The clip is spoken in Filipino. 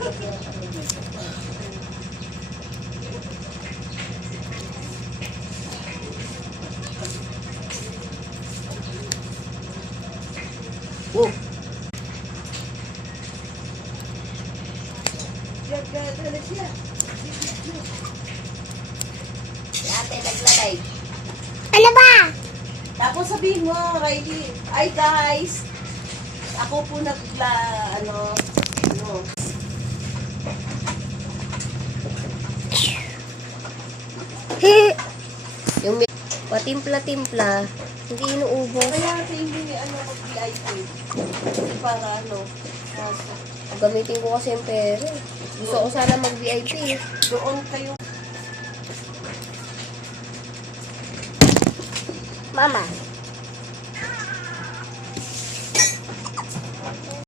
Oh. Ate, naglalay. Ano ba? Tapos sabihin mo, Riley, ay guys, ako po ano. Yung patimpla-timpla, hindi inuubos. Kaya hindi mag-VIP. Para Gamitin ko kasi yung pera. Gusto ko sana mag-VIP. doon kayo. Mama.